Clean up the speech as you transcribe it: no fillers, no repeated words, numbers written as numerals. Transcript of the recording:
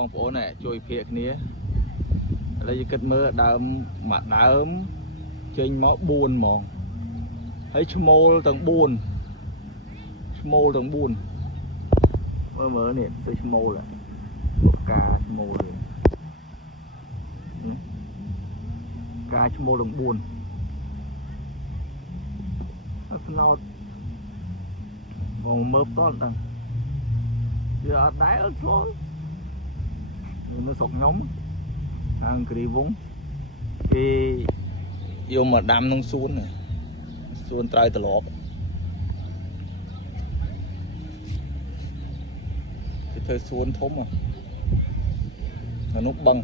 បងប្អូនជួយភាគគ្នាឥឡូវយើងគិតមើលដើមមួយដើមចេញមក4ហ្មងហើយឈ្មោលទាំង4មើលនេះទៅឈ្មោលការឈ្មោលការឈ្មោលទាំង4ស្នោតបងមើលផ្ទាល់ដឹងវាអត់ដែរអត់ឆ្លងនៅស្រុកខ្ញុំខាងគ្រីវងគេយកមកដាំក្នុងសួនត្រើយត្រឡប់គេធ្វើសួនធំអានោះបឹង